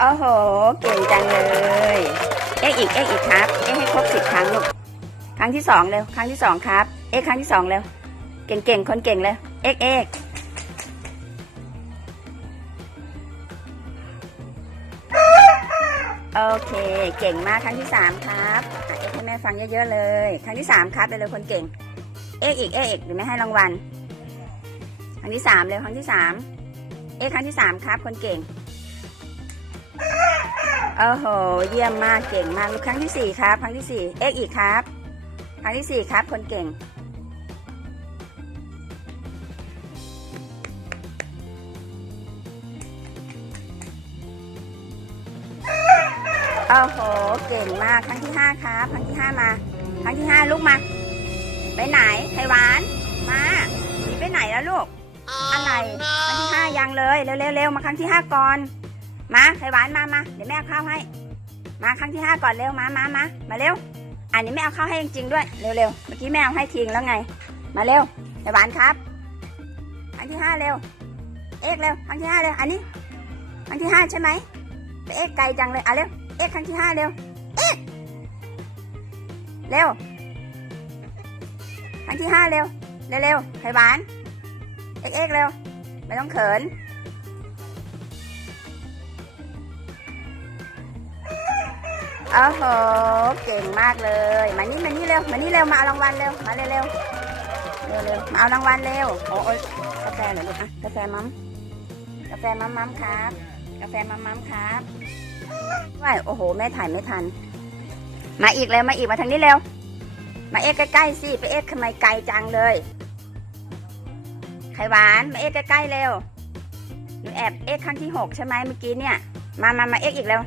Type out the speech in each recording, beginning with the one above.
โอ้โห เก่งจังเลย เอ็กอีก เอ็กอีกครับ เอ็กให้ครบสิบครั้งลูก ครั้งที่สองเร็ว ครั้งที่สองครับ เอ็กครั้งที่สองเร็ว เก่งๆ คนเก่งเลย เอ็กเอ็กโอเค เก่งมากครั้งที่สามครับเอ็กให้แม่ฟังเยอะๆเลย ครั้งที่สามครับเร็วๆคนเก่ง เอ็กอีก เอ็กอีกเดี๋ยวแม่ให้รางวัล ครั้งที่สามเร็ว ครั้งที่สาม เอ็กครั้งที่สามครับ คนเก่ง โอ้โห เยี่ยมมากเก่งมากลูกครั้งที่สี่ครับ ครั้งที่สี่เอ็กอีกครับ ครั้งที่สี่ครับ คนเก่ง โอ้โห เก่งมากครั้งที่ห้าครับ ครั้งที่ห้ามา ครั้งที่ห้าลูกมา ไปไหนไข่หวาน มาหนีไปไหนแล้วลูก อะไร ครั้งที่ห้ายังเลย เร็วเร็วเร็วมาครั้งที่ห้าก่อน มาไข่หวานมามาเดี๋ยวแม่เอาข้าวให้ มาครั้งที่ห้าก่อนเร็วมามามามาเร็ว อันนี้แม่เอาข้าวให้จริงๆด้วยเร็วเร็วเมื่อกี้แม่เอาให้ทิ้งแล้วไง มาเร็วไข่หวานครับครั้งที่ห้าเร็ว เอ็กเร็วครั้งที่ห้าเร็วอันนี้ครั้งที่ห้าใช่ไหมไปเอ็กไกลจังเลยอะเร็วเอ็กครั้งที่ห้าเร็วเอ็กเร็วครั้งที่ห้าเร็วเร็วเร็วไข่หวานเอ็กเอ็กเร็วไม่ต้องเขิน โอ้โห เก่งมากเลย มานี่มานี่เร็ว มานี่เร็ว มาเอารางวัลเร็ว มาเร็วเร็วเร็วเร็วมาเอารางวัลเร็ว โอ้ยกาแฟเหรอลูกอะกาแฟมัมกาแฟมัมมัมครับ กาแฟมัมมัมครับว้ายโอ้โห แม่ถ่ายไม่ทัน มาอีกเร็วมาอีก มาทางนี้เร็ว มาเอ็กใกล้ๆสิ ไปเอ็กทำไมไกลจังเลย ไข่หวาน มาเอ็กใกล้ๆเร็ว หนูแอบเอ็กครั้งที่หกใช่ไหมเมื่อกี้เนี่ย มามามาเอ็กอีกเร็ว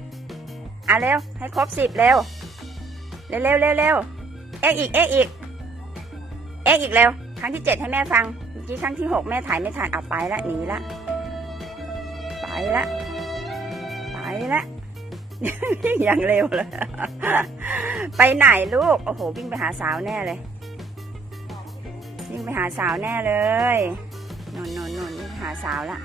อะเร็ว ให้ครบสิบเร็ว เร็วเร็วเร็วเร็วเอ็กอีกเอ็กอีกเอ็กอีกเร็ว ครั้งที่เจ็ดให้แม่ฟัง เมื่อกี้ครั้งที่หกแม่ถ่ายไม่ทันเอาไปละหนีละ ไปละ ไปละอย่างเร็วเลย ไปไหนลูก โอ้โห วิ่งไปหาสาวแน่เลย วิ่งไปหาสาวแน่เลยนนนนนวิ่งไปหาสาวละ